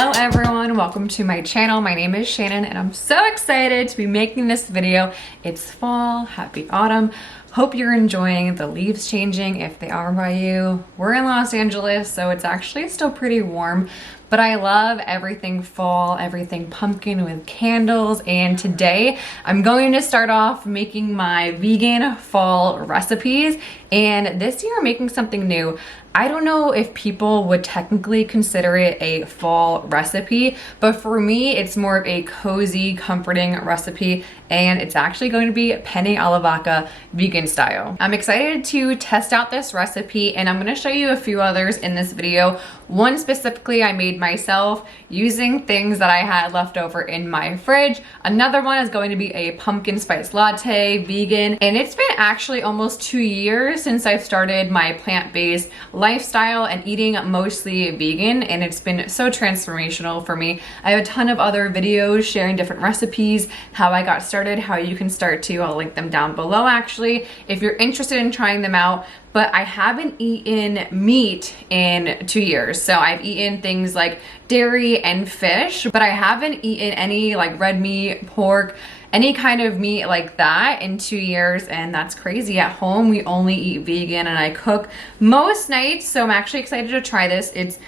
Hello everyone, welcome to my channel. My name is Shannon and I'm so excited to be making this video. It's fall, happy autumn. Hope you're enjoying the leaves changing if they are by you. We're in Los Angeles, so it's actually still pretty warm, but I love everything fall, everything pumpkin with candles. And today I'm going to start off making my vegan fall recipes. And this year I'm making something new. I don't know if people would technically consider it a fall recipe, but for me, it's more of a cozy, comforting recipe, and it's actually going to be Penne Alla Vodka vegan style. I'm excited to test out this recipe, and I'm gonna show you a few others in this video. One specifically I made myself using things that I had left over in my fridge. Another one is going to be a pumpkin spice latte, vegan, and it's been actually almost 2 years since I've started my plant-based lifestyle and eating mostly vegan, and it's been so transformational for me. I have a ton of other videos sharing different recipes, how I got started, how you can start too. I'll link them down below actually if you're interested in trying them out. But I haven't eaten meat in 2 years. So I've eaten things like dairy and fish, but I haven't eaten any like red meat, pork, any kind of meat like that in 2 years, and that's crazy. At home, we only eat vegan and I cook most nights, so I'm actually excited to try this. It's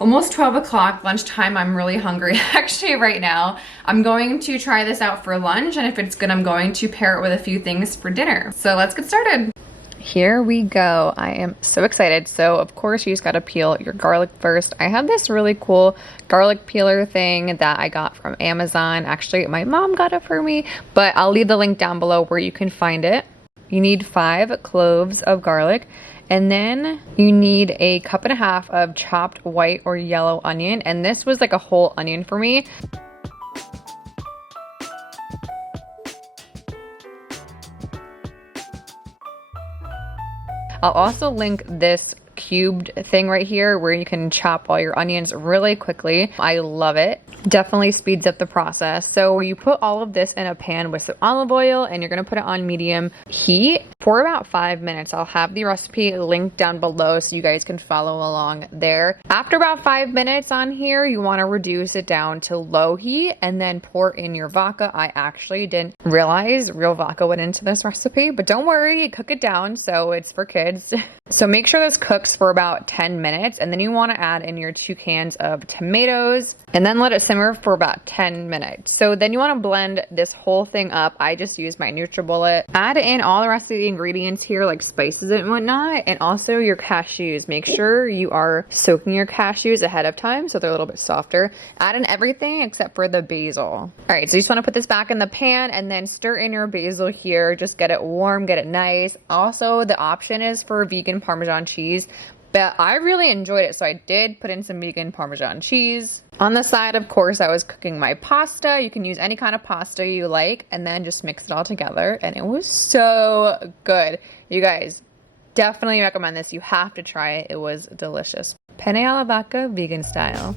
almost 12 o'clock, lunchtime. I'm really hungry actually right now. I'm going to try this out for lunch, and if it's good, I'm going to pair it with a few things for dinner. So let's get started. Here we go. I am so excited. So of course you just got to peel your garlic first. I have this really cool garlic peeler thing that I got from Amazon. Actually, my mom got it for me, but I'll leave the link down below where you can find it. You need 5 cloves of garlic, and then you need a 1.5 cups of chopped white or yellow onion. And this was like a whole onion for me. I'll also link this cubed thing right here where you can chop all your onions really quickly. I love it. Definitely speeds up the process. So you put all of this in a pan with some olive oil, and you're gonna put it on medium heat for about 5 minutes. I'll have the recipe linked down below so you guys can follow along there. After about 5 minutes on here, you wanna reduce it down to low heat and then pour in your vodka. I actually didn't realize real vodka went into this recipe, but don't worry, cook it down, so it's for kids. So make sure this cooks for about 10 minutes, and then you wanna add in your 2 cans of tomatoes, and then let it simmer for about 10 minutes. So then you want to blend this whole thing up. I just use my NutriBullet. Add in all the rest of the ingredients here, like spices and whatnot, and also your cashews. Make sure you are soaking your cashews ahead of time so they're a little bit softer. Add in everything except for the basil. All right, so you just want to put this back in the pan and then stir in your basil here. Just get it warm, get it nice. Also, the option is for vegan Parmesan cheese, but I really enjoyed it, so I did put in some vegan Parmesan cheese. On the side, of course, I was cooking my pasta. You can use any kind of pasta you like, and then just mix it all together, and it was so good. You guys, definitely recommend this. You have to try it. It was delicious. Penne alla vodka, vegan style.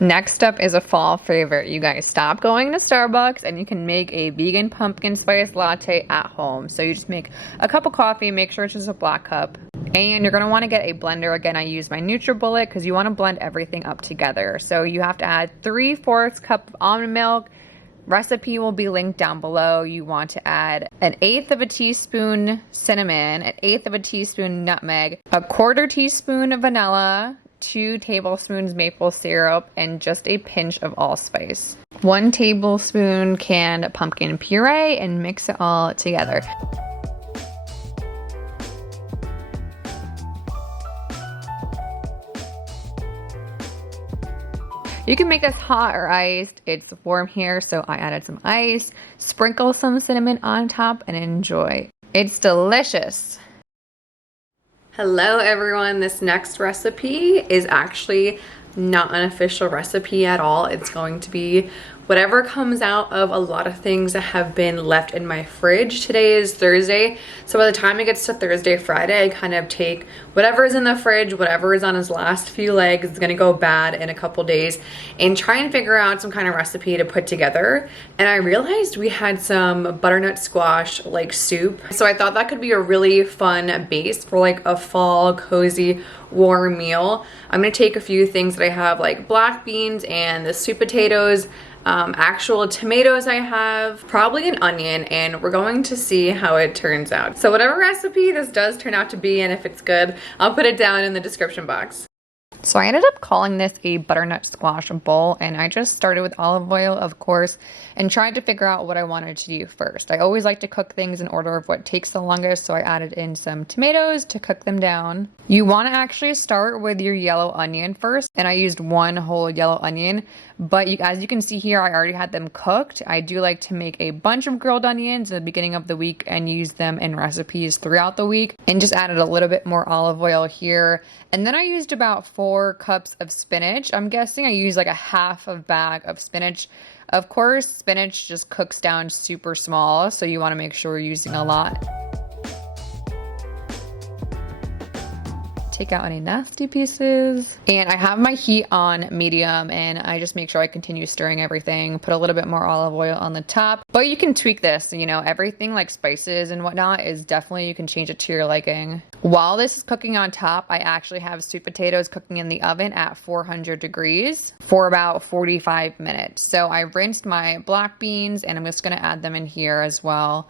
Next up is a fall favorite. You guys, stop going to Starbucks and you can make a vegan pumpkin spice latte at home. So you just make a cup of coffee, make sure it's just a black cup. And you're gonna wanna get a blender. Again, I use my NutriBullet because you wanna blend everything up together. So you have to add 3/4 cup of almond milk. Recipe will be linked down below. You want to add 1/8 teaspoon cinnamon, 1/8 teaspoon nutmeg, 1/4 teaspoon vanilla, 2 tablespoons maple syrup, and just a pinch of allspice. 1 tablespoon canned pumpkin puree, and mix it all together. You can make this hot or iced. It's warm here, so I added some ice. Sprinkle some cinnamon on top and enjoy. It's delicious. Hello everyone, this next recipe is actually not an official recipe at all. It's going to be whatever comes out of a lot of things that have been left in my fridge. Today is Thursday, so by the time it gets to Thursday, Friday, I kind of take whatever is in the fridge, whatever is on his last few legs, is gonna go bad in a couple days, and try and figure out some kind of recipe to put together. And I realized we had some butternut squash like soup, so I thought that could be a really fun base for like a fall cozy warm meal. I'm gonna take a few things that I have, like black beans and the sweet potatoes, actual tomatoes I have, probably an onion, and we're going to see how it turns out. So whatever recipe this does turn out to be, and if it's good, I'll put it down in the description box. So I ended up calling this a butternut squash bowl, and I just started with olive oil, of course, and tried to figure out what I wanted to do first. I always like to cook things in order of what takes the longest, so I added in some tomatoes to cook them down. You want to actually start with your yellow onion first, and I used one whole yellow onion, but as you can see here, I already had them cooked. I do like to make a bunch of grilled onions at the beginning of the week and use them in recipes throughout the week, and just added a little bit more olive oil here. And then I used about 4 cups of spinach. I'm guessing I used like a half a bag of spinach. Of course, spinach just cooks down super small, so you want to make sure you're using a lot. Take out any nasty pieces. And I have my heat on medium, and I just make sure I continue stirring everything. Put a little bit more olive oil on the top. But you can tweak this, you know, everything like spices and whatnot is definitely, you can change it to your liking. While this is cooking on top, I actually have sweet potatoes cooking in the oven at 400 degrees for about 45 minutes. So I rinsed my black beans, and I'm just gonna add them in here as well.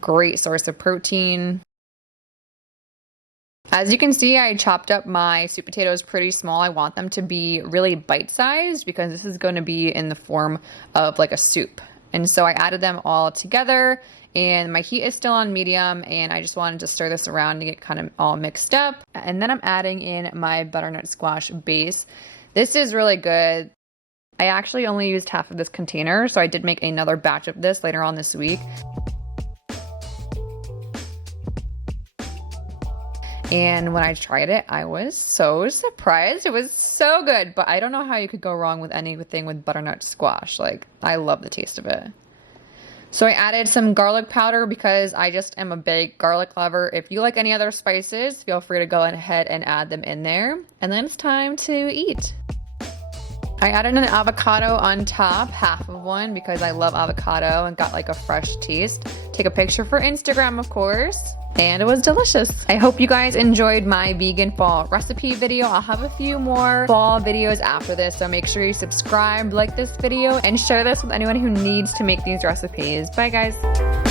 Great source of protein. As you can see, I chopped up my sweet potatoes pretty small. I want them to be really bite-sized because this is going to be in the form of like a soup. And so I added them all together, and my heat is still on medium, and I just wanted to stir this around to get kind of all mixed up. And then I'm adding in my butternut squash base. This is really good. I actually only used half of this container, so I did make another batch of this later on this week. And when I tried it, I was so surprised. It was so good, but I don't know how you could go wrong with anything with butternut squash. Like, I love the taste of it. So I added some garlic powder because I just am a big garlic lover. If you like any other spices, feel free to go ahead and add them in there. And then it's time to eat. I added an avocado on top, half of one, because I love avocado and got like a fresh taste. Take a picture for Instagram, of course. And it was delicious. I hope you guys enjoyed my vegan fall recipe video. I'll have a few more fall videos after this, so make sure you subscribe, like this video, and share this with anyone who needs to make these recipes. Bye guys.